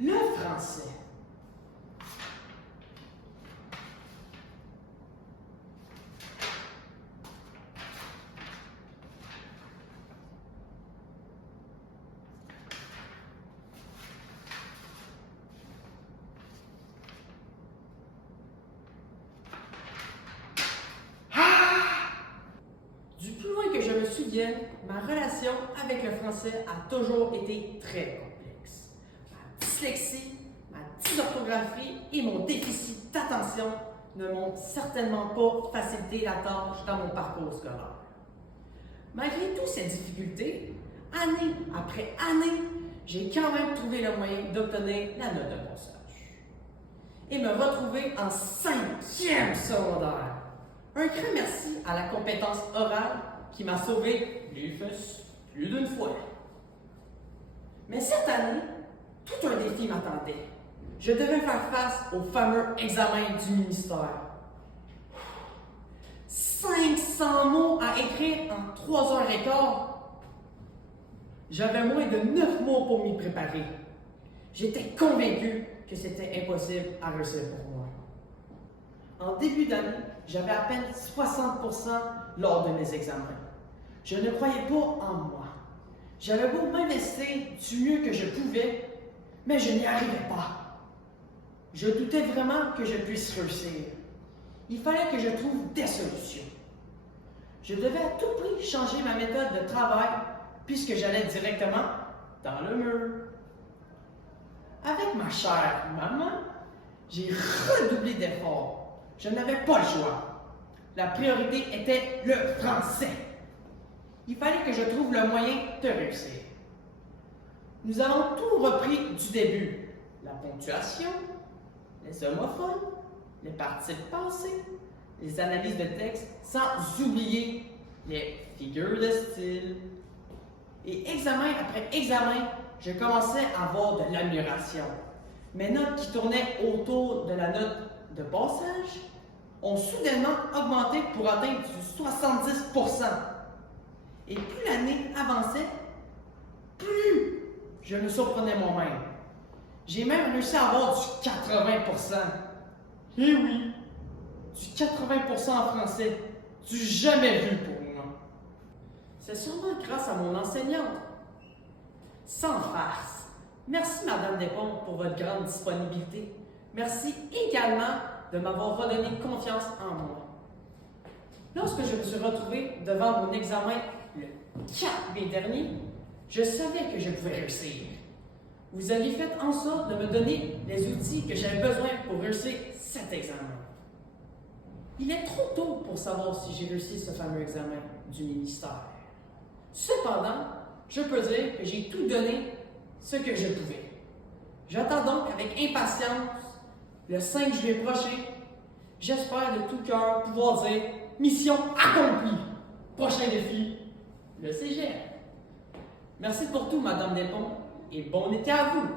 le français. Du plus loin que je me souvienne, ma relation avec le français a toujours été très complexe. Ma dyslexie, ma dysorthographie et mon déficit d'attention ne m'ont certainement pas facilité la tâche dans mon parcours scolaire. Malgré toutes ces difficultés, année après année, j'ai quand même trouvé le moyen d'obtenir la note de passage et me retrouver en 5e secondaire. Un grand merci à la compétence orale qui m'a sauvé les fesses plus d'une fois. Mais cette année, tout un défi m'attendait. Je devais faire face au fameux examen du ministère. 500 mots à écrire en 3h15. J'avais moins de 9 mois pour m'y préparer. J'étais convaincu que c'était impossible à réussir pour moi. En début d'année, j'avais à peine 60% lors de mes examens. Je ne croyais pas en moi. J'avais beau m'investir du mieux que je pouvais, mais je n'y arrivais pas. Je doutais vraiment que je puisse réussir. Il fallait que je trouve des solutions. Je devais à tout prix changer ma méthode de travail puisque j'allais directement dans le mur. Avec ma chère maman, j'ai redoublé d'efforts. Je n'avais pas le choix. La priorité était le français. Il fallait que je trouve le moyen de réussir. Nous avons tout repris du début. La ponctuation, les homophones, les participes passés, les analyses de texte, sans oublier les figures de style. Et examen après examen, je commençais à avoir de l'amélioration. Mes notes qui tournaient autour de la note de passage ont soudainement augmenté pour atteindre du 70%. Et plus l'année avançait, plus je me surprenais moi-même. J'ai même réussi à avoir du 80%. Eh oui, du 80% en français, du jamais vu pour moi. C'est sûrement grâce à mon enseignante. Sans farce. Merci, Madame Despont, pour votre grande disponibilité. Merci également de m'avoir redonné confiance en moi. Lorsque je me suis retrouvé devant mon examen le 4 mai dernier, je savais que je pouvais réussir. Vous aviez fait en sorte de me donner les outils que j'avais besoin pour réussir cet examen. Il est trop tôt pour savoir si j'ai réussi ce fameux examen du ministère. Cependant, je peux dire que j'ai tout donné ce que je pouvais. J'attends donc avec impatience le 5 juillet prochain. J'espère de tout cœur pouvoir dire mission accomplie. Prochain défi, le cégep. Merci pour tout, Madame Despont, et bon été à vous!